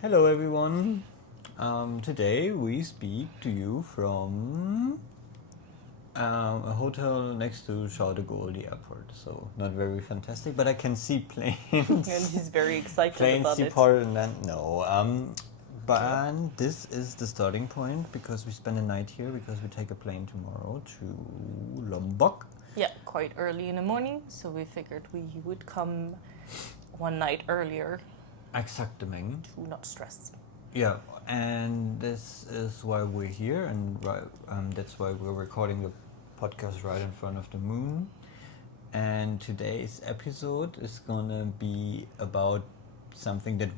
Hello everyone. Today we speak to you from a hotel next to Charles de Gaulle, the airport. So not very fantastic, but I can see planes. And he's very excited planes about it. depart and then no. But this is the starting point because we spend a night here because we take a plane tomorrow to Lombok. Yeah, quite early in the morning, so we figured we would come one night earlier Exactement. to not stress. Yeah, and this is why we're here, and that's why we're recording the podcast right in front of the moon. And today's episode is gonna be about something that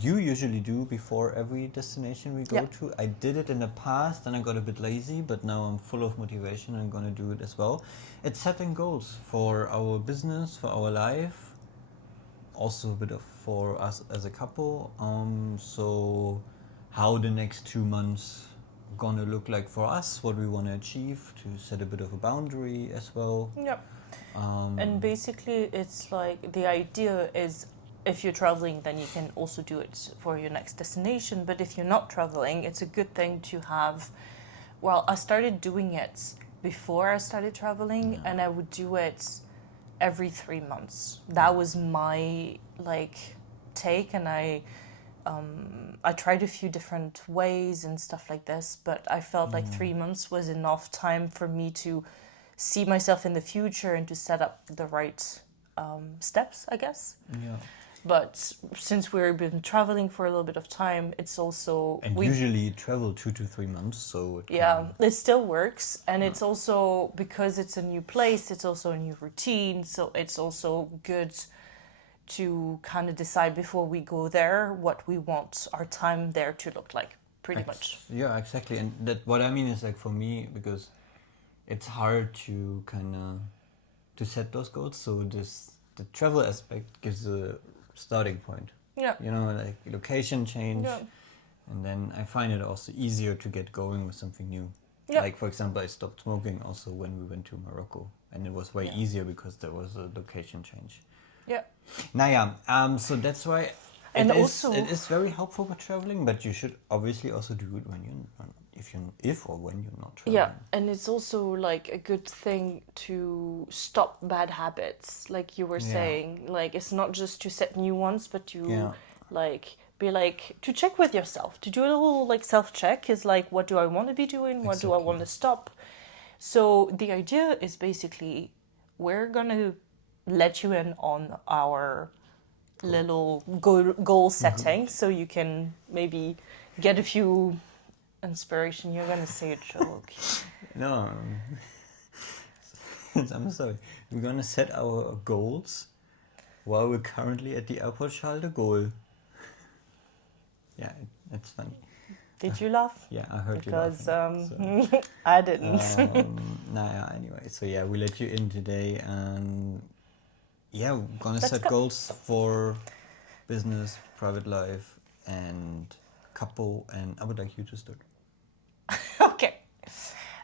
you usually do before every destination we go to. I did it in the past, and I got a bit lazy, but now I'm full of motivation. And I'm gonna do it as well. It's setting goals for our business, for our life. Also a bit of for us as a couple. So how the next 2 months gonna look like for us, what we want to achieve, to set a bit of a boundary as well. Yeah. And basically it's like the idea is if you're traveling, then you can also do it for your next destination. But if you're not traveling, it's a good thing to have. Well, I started doing it before I started traveling, and I would do it every 3 months. That was my take, and I tried a few different ways and stuff like this, but I felt like 3 months was enough time for me to see myself in the future and to set up the right steps, I guess. Yeah. But since we've been traveling for a little bit of time, it's also... And usually travel 2 to 3 months, so... it still works. And it's also, because it's a new place, it's also a new routine. So it's also good to kind of decide before we go there what we want our time there to look like, pretty much. Yeah, exactly. And that what I mean is like for me, because it's hard to kind of to set those goals. So the travel aspect gives a starting point. Yeah. You know, like location change. Yeah. And then I find it also easier to get going with something new. Yeah. Like, for example, I stopped smoking also when we went to Morocco. And it was way easier because there was a location change. Yeah. So that's why And it also- is very helpful for traveling, but you should obviously also do it when if or when you're not traveling. Yeah, and it's also like a good thing to stop bad habits, like you were saying. Like it's not just to set new ones, but to to check with yourself, to do a little like self-check is like, what do I want to be doing? What do I want to stop? So the idea is basically we're gonna let you in on our little goal setting, so you can maybe get a few inspiration. You're gonna say a joke. No, I'm sorry. We're gonna set our goals while we're currently at the airport Charles de Gaulle. Yeah, it's funny. Did you laugh? Yeah, I heard because, you laughing. I didn't. Anyway, so yeah, we let you in today, and yeah, we're gonna Let's set go. goals for business, private life, and couple. And I would like you to start. Okay.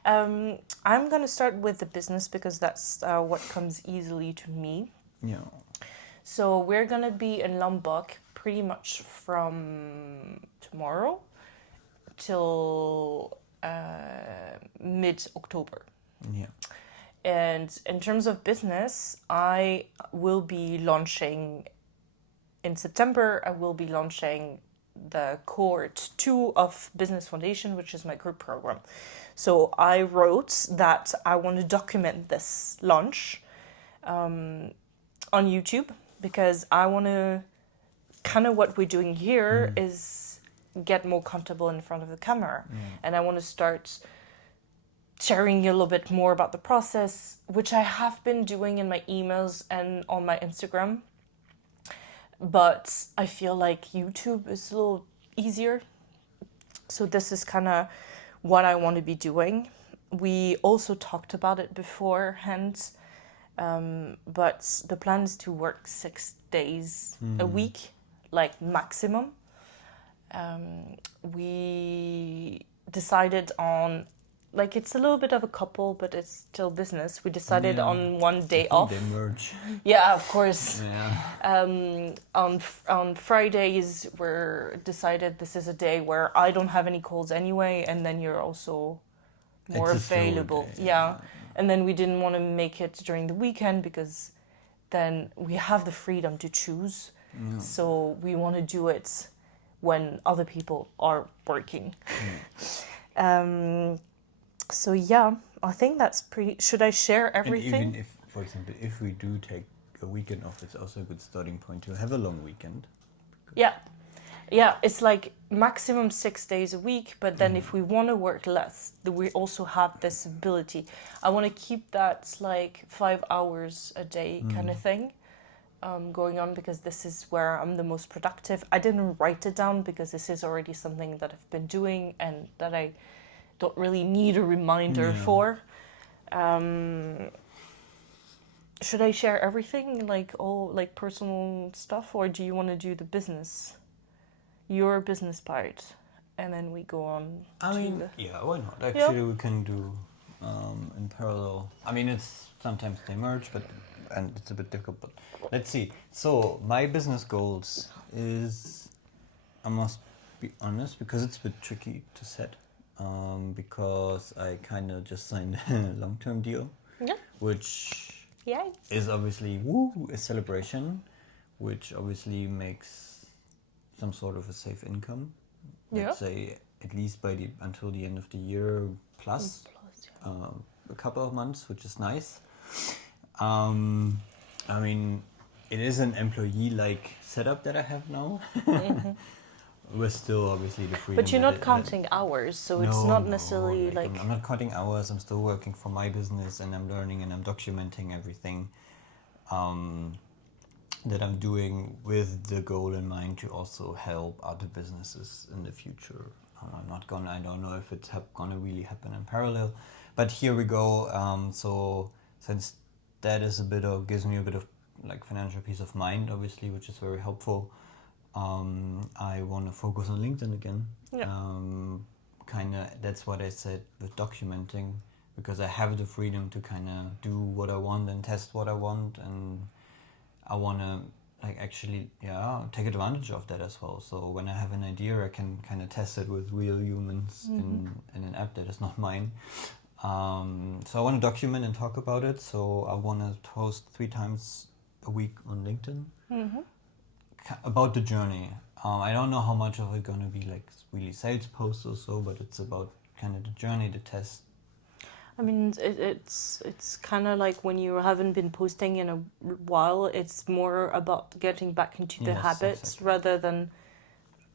I'm gonna start with the business because that's what comes easily to me. Yeah. So we're gonna be in Lombok pretty much from tomorrow till mid-October. Yeah. And in terms of business, I will be launching in September. I will be launching the cohort 2 of Business Foundation, which is my group program. So I wrote that I want to document this launch on YouTube, because I want to kind of what we're doing here is get more comfortable in front of the camera. And I want to start sharing a little bit more about the process, which I have been doing in my emails and on my Instagram. But I feel like YouTube is a little easier. So this is kind of what I want to be doing. We also talked about it beforehand, but the plan is to work 6 days a week, like maximum. We decided on like it's a little bit of a couple, but it's still business. We decided Yeah. on one day I think off. they merge. Yeah, of course. Yeah. On Fridays, we're decided this is a day where I don't have any calls anyway, and then you're also more It's a slow available. day, Yeah. And then we didn't want to make it during the weekend because then we have the freedom to choose. Yeah. So we want to do it when other people are working. So yeah, I think that's pretty. Should I share everything? And even if, for example, if we do take a weekend off, it's also a good starting point to have a long weekend. Yeah. Yeah, it's like maximum 6 days a week, but then if we want to work less, we also have this ability. I want to keep that like 5 hours a day kind of thing going on, because this is where I'm the most productive. I didn't write it down because this is already something that I've been doing and that I don't really need a reminder for. Should I share everything, like all like personal stuff, or do you want to do the business? Your business part, and then we go on. Yeah, why not? Actually, we can do in parallel. I mean, it's sometimes they merge, and it's a bit difficult. But let's see. So my business goals is, I must be honest, because it's a bit tricky to set. Because I kind of just signed a long-term deal, which is obviously a celebration, which obviously makes some sort of a safe income. Let's say at least until the end of the year plus a couple of months, which is nice. I mean, it is an employee-like setup that I have now. We're still obviously the freedom. But you're not counting hours, so it's not necessarily like... I'm not counting hours, I'm still working for my business and I'm learning and I'm documenting everything that I'm doing with the goal in mind to also help other businesses in the future. I don't know if it's gonna really happen in parallel, but here we go. So since that is gives me a bit of like financial peace of mind, obviously, which is very helpful. I want to focus on LinkedIn again. That's what I said with documenting, because I have the freedom to kind of do what I want and test what I want, and I want to take advantage of that as well. So when I have an idea, I can kind of test it with real humans in an app that is not mine. So I want to document and talk about it. So I want to post 3 times a week on LinkedIn about the journey. I don't know how much of it gonna be like really sales posts or so, but it's about kind of the journey, the test. I mean, it's kind of like when you haven't been posting in a while, it's more about getting back into the habits rather than,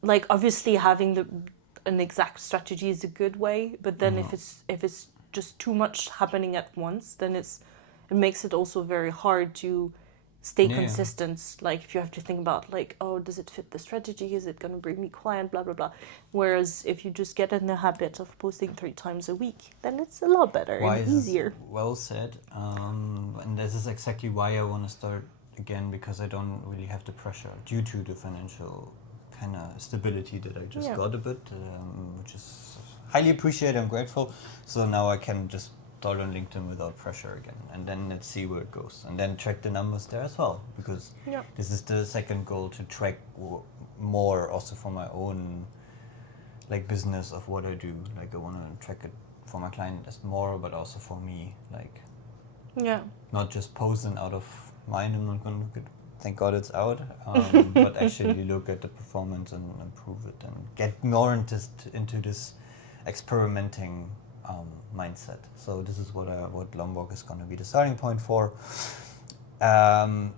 like, obviously having an exact strategy is a good way, but then if it's just too much happening at once, then it makes it also very hard to stay consistent. Like, if you have to think about, like, oh, does it fit the strategy? Is it going to bring me client? Blah, blah, blah. Whereas if you just get in the habit of posting 3 times a week, then it's a lot better and easier. Well said. And this is exactly why I want to start again, because I don't really have the pressure due to the financial kind of stability that I just got a bit, which is highly appreciated. I'm grateful. So now I can just start on LinkedIn without pressure again, and then let's see where it goes, and then track the numbers there as well, because this is the second goal, to track more also for my own like business of what I do. Like, I want to track it for my client as more, but also for me, like not just posting out of mind. I'm not gonna look at, thank God it's out, but actually look at the performance and improve it and get more into this experimenting mindset. So this is what Lombok is going to be the starting point for. And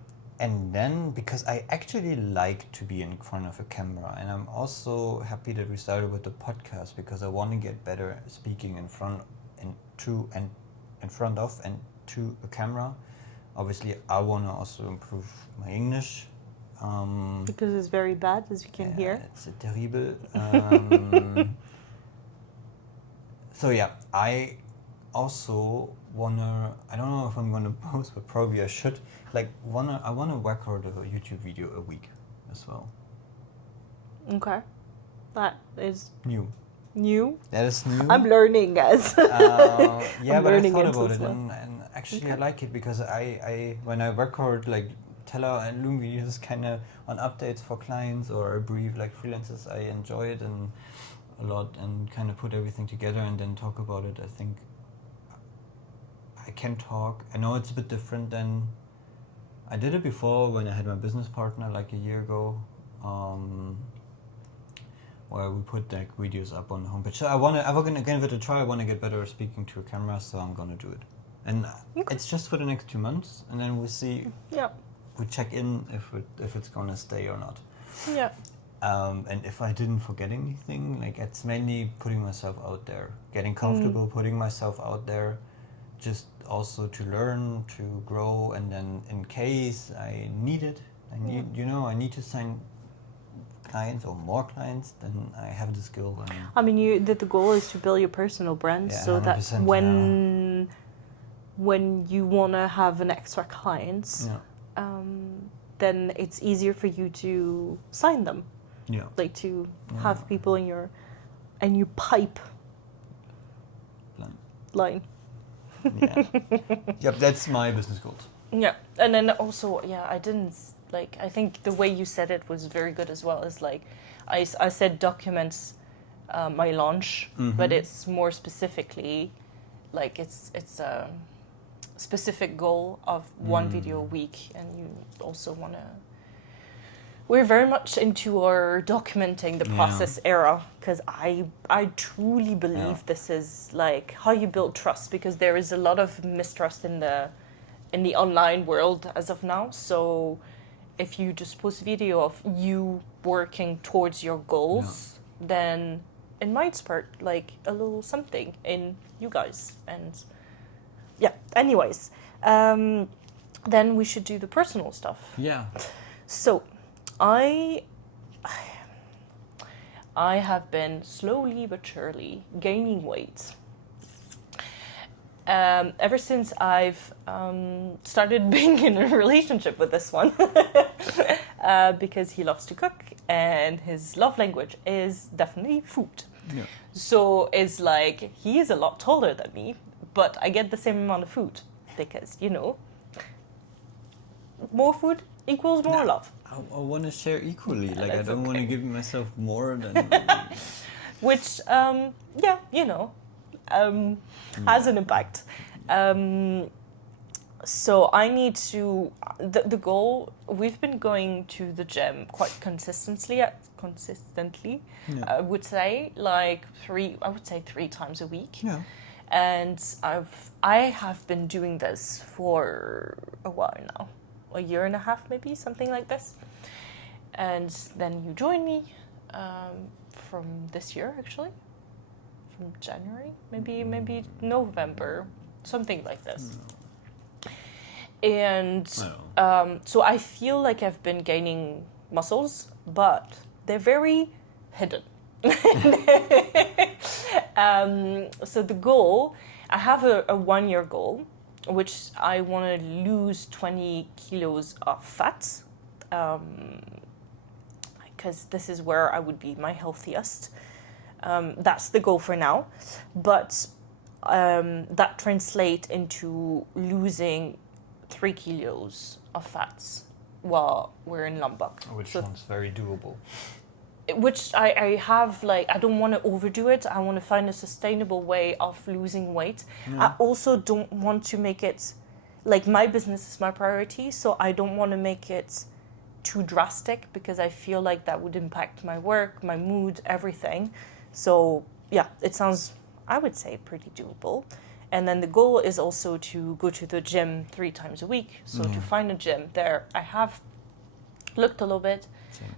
then, because I actually like to be in front of a camera, and I'm also happy that we started with the podcast, because I want to get better at speaking in front of and to a camera. Obviously, I want to also improve my English. Because it's very bad, as you can hear. It's terrible. So yeah, I also wanna, I don't know if I'm gonna post, but probably I should, I wanna record a YouTube video a week as well. Okay. That is new. New? That is new. I'm learning, guys. Yeah, I'm but I learning thought it about as it, well. and actually I like it because I when I record like Teller and Loom videos kind of on updates for clients or a brief like freelancers, I enjoy it and a lot and kind of put everything together and then talk about it. I think I can talk. I know it's a bit different than I did it before when I had my business partner like a year ago. Where we put like videos up on the homepage. So I'm gonna give it a try. I want to get better at speaking to a camera, so I'm gonna do it. And it's just for the next 2 months, and then we'll see. Yeah. We check in if it's gonna stay or not. Yeah. And if I didn't forget anything, like it's mainly putting myself out there, getting comfortable, putting myself out there, just also to learn, to grow, and then in case I need it, I need to sign clients or more clients, then I have the skill. And I mean, the goal is to build your personal brand, so that 100%, when you want to have an extra clients, then it's easier for you to sign them. Yeah. Like to have people in your pipe line. Yeah. Yep, that's my business goals. Yeah, and then also, I didn't like. I think the way you said it was very good as well. Is like, I said documents my launch, but it's more specifically, like it's a specific goal of one video a week, and you also want to. We're very much into our documenting the process era, because I truly believe this is like how you build trust, because there is a lot of mistrust in the online world as of now. So if you just post a video of you working towards your goals, then it might spark like a little something in you guys. And anyways, then we should do the personal stuff. Yeah. So I have been slowly but surely gaining weight. Ever since I've started being in a relationship with this one, because he loves to cook and his love language is definitely food. Yeah. So it's like he is a lot taller than me, but I get the same amount of food because, more food equals more love. I want to share equally. Like I don't want to give myself more than. Which, has an impact. So I need to. The goal. We've been going to the gym quite consistently. I would say three times a week. Yeah. And I have been doing this for a while now. A year and a half, maybe, something like this. And then you join me from this year, actually. From January, maybe November, something like this. And so I feel like I've been gaining muscles, but they're very hidden. So the goal, I have a 1-year goal, which I want to lose 20 kilos of fat, because this is where I would be my healthiest. That's the goal for now, but that translates into losing 3 kilos of fats while we're in Lombok. Which sounds very doable. Which I have, I don't want to overdo it. I want to find a sustainable way of losing weight. I also don't want to make it, my business is my priority, so I don't want to make it too drastic, because I feel like that would impact my work, my mood, everything. So, it sounds, I would say, pretty doable. And then the goal is also to go to the gym 3 times a week. So to find a gym there, I have looked a little bit.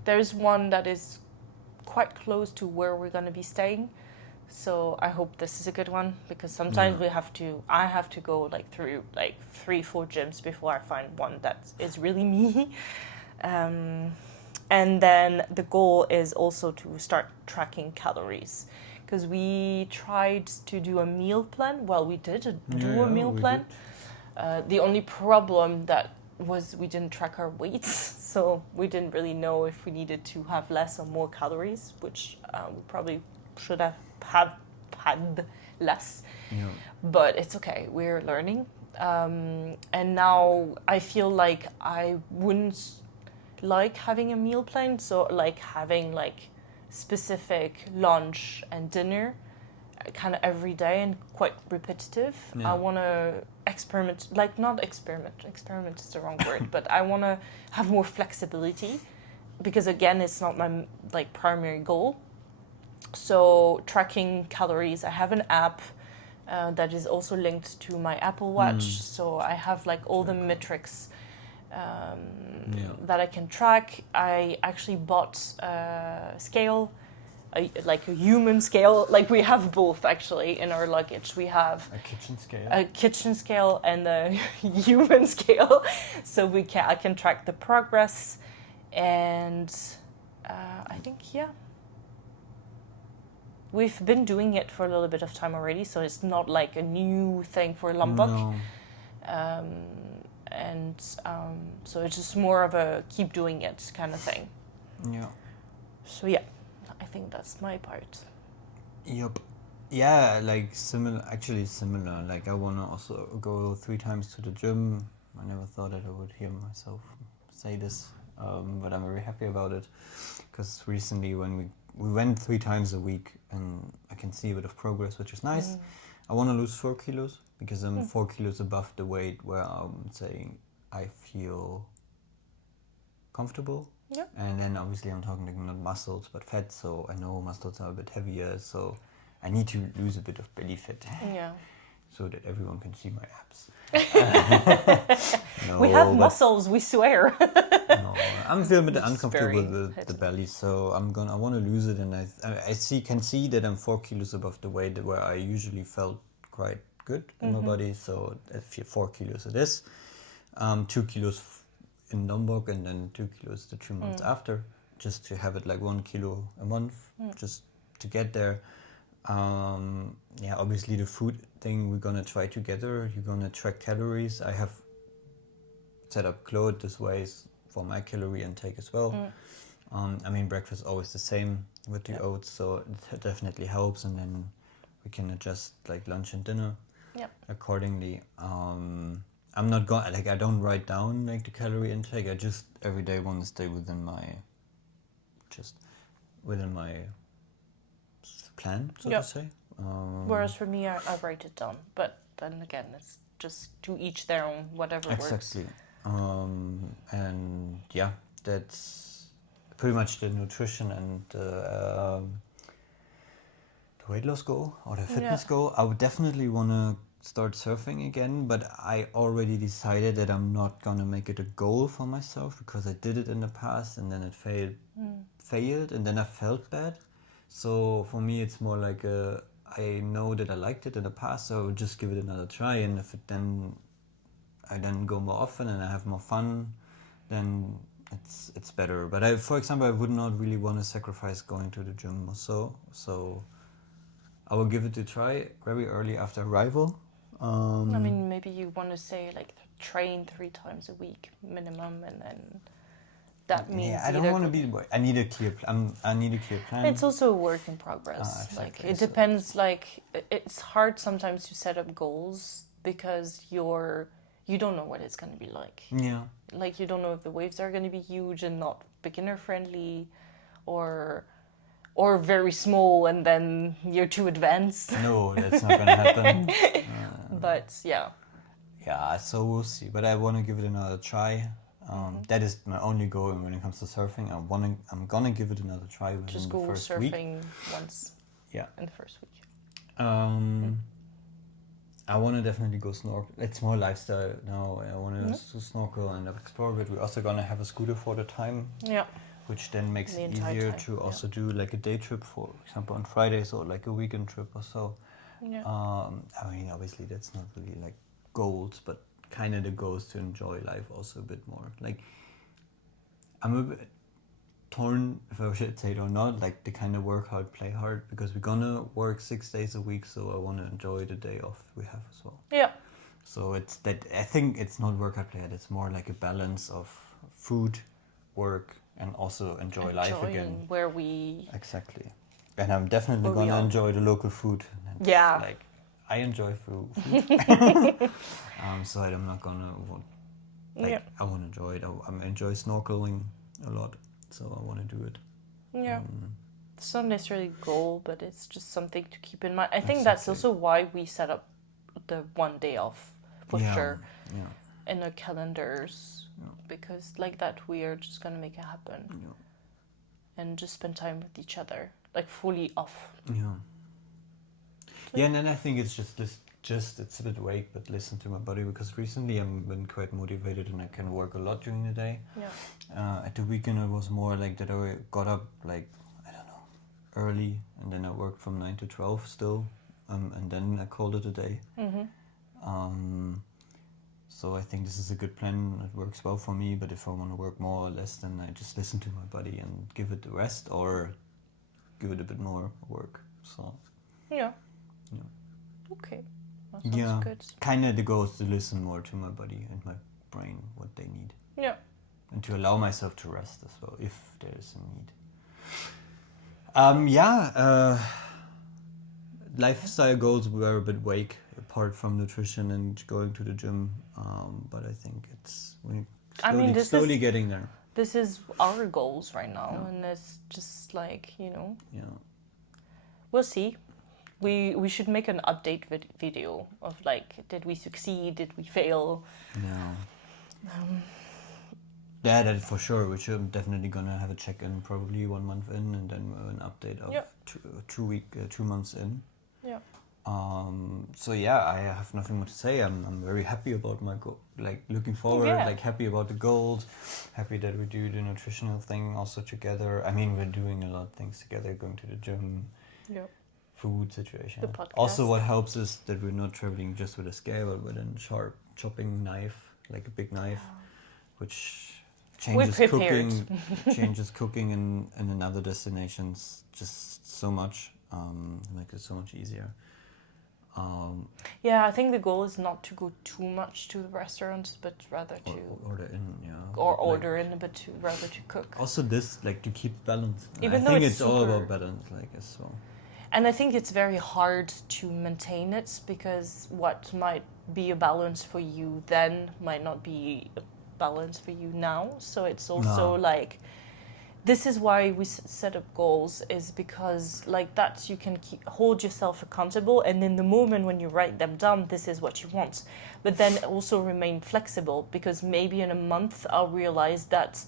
There's one that is quite close to where we're going to be staying, so I hope this is a good one, because sometimes I have to go through 3-4 gyms before I find one that is really me. And then the goal is also to start tracking calories, because we tried to do a meal plan. Well, we did do a meal plan. The only problem that was we didn't track our weights, so we didn't really know if we needed to have less or more calories, which we probably should have had less. Yeah. But it's okay. We're learning. And now I feel like I wouldn't like having a meal plan. So like having like specific lunch and dinner kind of every day and quite repetitive. Yeah. I want to experiment is the wrong word, but I want to have more flexibility because again, it's not my like primary goal. So tracking calories, I have an app that is also linked to my Apple Watch. So I have like all the metrics that I can track. I actually bought a scale, like a human scale. Like we have both actually in our luggage. We have a kitchen scale and a human scale, so I can track the progress, and I think we've been doing it for a little bit of time already, so it's not like a new thing for Lombok. No. So it's just more of a keep doing it kind of thing. Yeah. So yeah, I think that's my part. Yep. Yeah, like similar. Like I wanna also go 3 times to the gym. I never thought that I would hear myself say this, but I'm very happy about it because recently when we went 3 times a week and I can see a bit of progress, which is nice. I want to lose 4 kilos because I'm 4 kilos above the weight where I'm saying I feel comfortable. Yeah. And then obviously I'm talking like not muscles but fat, so I know muscles are a bit heavier, so I need to lose a bit of belly fat. Yeah. So that everyone can see my abs. We have muscles, we swear. No, I'm feeling a bit uncomfortable with the belly, so I want to lose it, and I can see that I'm 4 kilos above the weight where I usually felt quite good in my body. So 4 kilos it is, 2 kilos in Lombok, and then 2 kilos the 2 months after, just to have it like 1 kilo a month, just to get there. Obviously the food thing we're gonna try together. You're gonna track calories. I have set up Chloé this way for my calorie intake as well. I mean, breakfast always the same with the oats, so it definitely helps, and then we can adjust like lunch and dinner accordingly. I'm not going I don't write down like the calorie intake. I just every day want to stay within my plan, so to say. Whereas for me, I write it down, but then again, it's just to each their own, whatever works. Exactly. And yeah, that's pretty much the nutrition and the weight loss goal or the fitness goal. I would definitely want to start surfing again, but I already decided that I'm not gonna make it a goal for myself because I did it in the past and then it failed, and then I felt bad. So for me, it's more like I know that I liked it in the past, so I would just give it another try, and if I then go more often and I have more fun, then it's better. But for example, I would not really want to sacrifice going to the gym or so I will give it a try very early after arrival. I mean, maybe you want to say like train 3 times a week minimum, and then that means I don't want to be. I need a clear plan. It's also a work in progress. Exactly, like it depends. Like it's hard sometimes to set up goals because you don't know what it's going to be like. Yeah. Like you don't know if the waves are going to be huge and not beginner friendly, or very small and then you're too advanced. No, that's not going to happen. But yeah. Yeah, so we'll see. But I want to give it another try. That is my only goal when it comes to surfing. I'm gonna give it another try within just the go first surfing week. once. Yeah. In the first week. I want to definitely go snorkel. It's more lifestyle now. I want to snorkel and explore, but we're also gonna have a scooter for the time. Yeah. Which then makes it easier to also do like a day trip, for example, on Fridays, or like a weekend trip or so. Yeah. I mean, obviously that's not really like goals, but kind of the goals to enjoy life also a bit more. Like, I'm a bit torn if I should say it or not, like the kind of work hard, play hard, because we're gonna work 6 days a week, so I want to enjoy the day off we have as well. Yeah. So it's that, I think it's not work hard, play hard, it's more like a balance of food, work, and also enjoy life again. Where we exactly And I'm definitely Where we gonna are. enjoy the local food. And Yeah. Like, I enjoy food. So I'm not gonna Yeah. I want to enjoy it. I enjoy snorkeling a lot, so I want to do it. Yeah. It's not necessarily a goal, but it's just something to keep in mind. I think that's Exactly. also why we set up the one day off for Yeah, sure yeah, in our calendars, Yeah. because like that we are just gonna make it happen yeah, and just spend time with each other, like fully off. yeah. Yeah, and then I think it's just it's a bit vague, but listen to my body, because recently I've been quite motivated and I can work a lot during the day. Yeah. At the weekend it was more like that I got up like, I don't know, early, and then I worked from 9 to 12 still, and then I called it a day. So I think this is a good plan. It works well for me, but if I want to work more or less, then I just listen to my body and give it the rest, or give it a bit more work. So Yeah. Yeah. Okay. That sounds yeah, good. kind of the goal is to listen more to my body and my brain, what they need, Yeah. and to allow myself to rest as well if there is a need. Lifestyle goals were a bit vague, apart from nutrition and going to the gym. But I think we're slowly getting there. This is our goals right now, and it's just like, Yeah. we'll see. We should make an update video of like, did we succeed? Did we fail? Yeah. Yeah, that for sure. We should definitely gonna have a check-in, probably 1 month in, and then an update of 2 months in. Yeah. So yeah, I have nothing more to say. I'm very happy about my goal. Like, looking forward. Yeah. Like, happy about the goals. Happy that we do the nutritional thing also together. I mean, we're doing a lot of things together. Going to the gym. Yeah. Food situation. The podcast. Also, what helps is that we're not traveling just with a scale, but with a sharp chopping knife, like a big knife, which changes cooking in other destinations just so much. Make it so much easier. Yeah, I think the goal is not to go too much to the restaurants, but rather to order in, yeah. or order in, but rather to cook. Also, this like to keep balance. Even I though think it's all super- about balance, like as well. And I think it's very hard to maintain it, because what might be a balance for you then might not be a balance for you now. So it's also like, this is why we set up goals, is because like that you can hold yourself accountable, and in the moment when you write them down, this is what you want. But then also remain flexible, because maybe in a month I'll realize that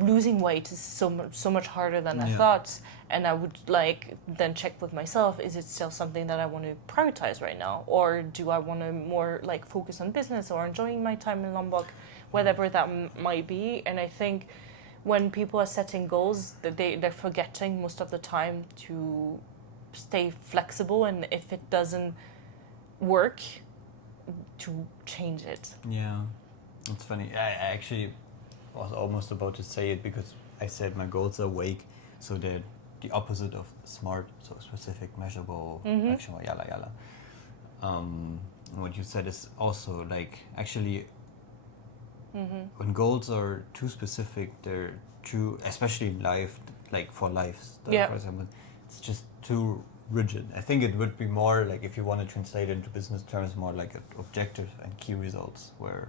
losing weight is so much harder than I thought, and I would like then check with myself, is it still something that I want to prioritize right now, or do I want to more like focus on business or enjoying my time in Lombok, whatever that might be. And I think when people are setting goals, they're forgetting most of the time to stay flexible, and if it doesn't work, to change it. Yeah, it's funny. I actually was almost about to say it, because I said my goals are vague, so they're the opposite of smart, so specific, measurable, actionable, yalla yalla. What you said is also like, actually, when goals are too specific, they're too, especially in life, like for life, for example, it's just too rigid. I think it would be more like, if you want to translate it into business terms, more like objective and key results, where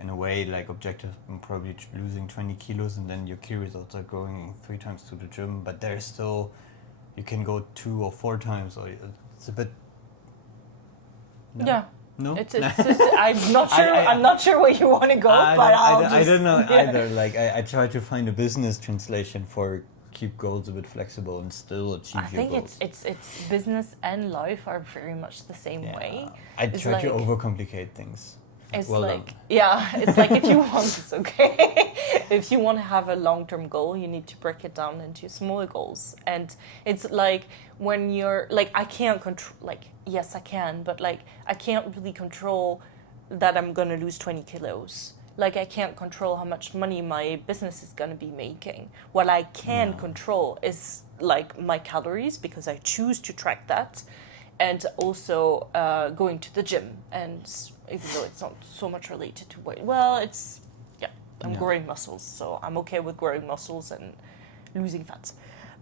in a way, like, objective, I'm probably losing 20 kilos, and then your key results are going 3 times to the gym, but there's still, you can go 2 or 4 times, or it's a bit. No? Yeah. No, It's I'm not sure. I'm not sure where you want to go, I don't know either. Like, I try to find a business translation for keep goals a bit flexible and still achieve your goals. I think it's business and life are very much the same way. I try to overcomplicate things. It's well like done. it's like, if you want, it's okay. If you want to have a long-term goal, you need to break it down into smaller goals. And it's like, when you're like, I can't control, like, yes I can, but like, I can't really control that I'm gonna lose 20 kilos. Like, I can't control how much money my business is gonna be making. What I can control is like my calories, because I choose to track that, and also going to the gym. And even though it's not so much related to weight, well, I'm growing muscles, so I'm okay with growing muscles and losing fat.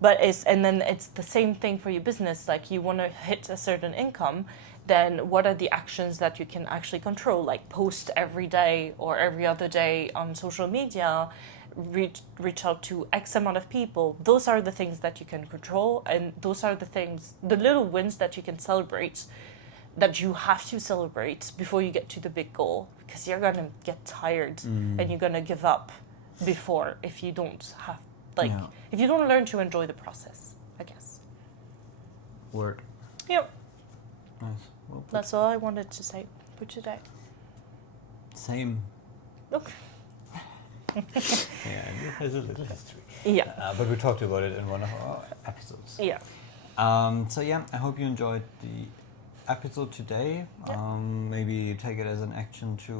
But it's the same thing for your business. Like you want to hit a certain income, then what are the actions that you can actually control? Like post every day or every other day on social media, reach out to X amount of people. Those are the things that you can control, and those are the things, the little wins that you can celebrate, that you have to celebrate before you get to the big goal, because you're gonna get tired and you're gonna give up before if you don't have if you don't learn to enjoy the process, I guess. Word. Yep. Nice. Well put. That's all I wanted to say for today. Same. Okay. Yeah, it has a little history. Yeah. But we talked about it in one of our episodes. Yeah. So yeah, I hope you enjoyed the episode today. Yeah. Maybe take it as an action to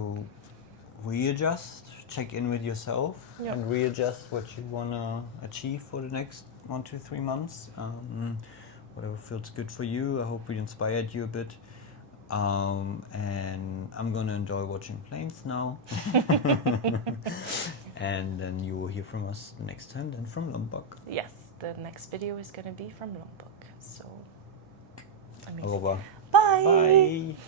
readjust, check in with yourself, Yeah. and readjust what you want to achieve for the next 1 to 3 months. Whatever feels good for you. I hope we inspired you a bit. And I'm gonna enjoy watching planes now. And then you will hear from us the next time, then from Lombok. Yes, the next video is gonna be from Lombok. So amazing. Au revoir. Bye. Bye.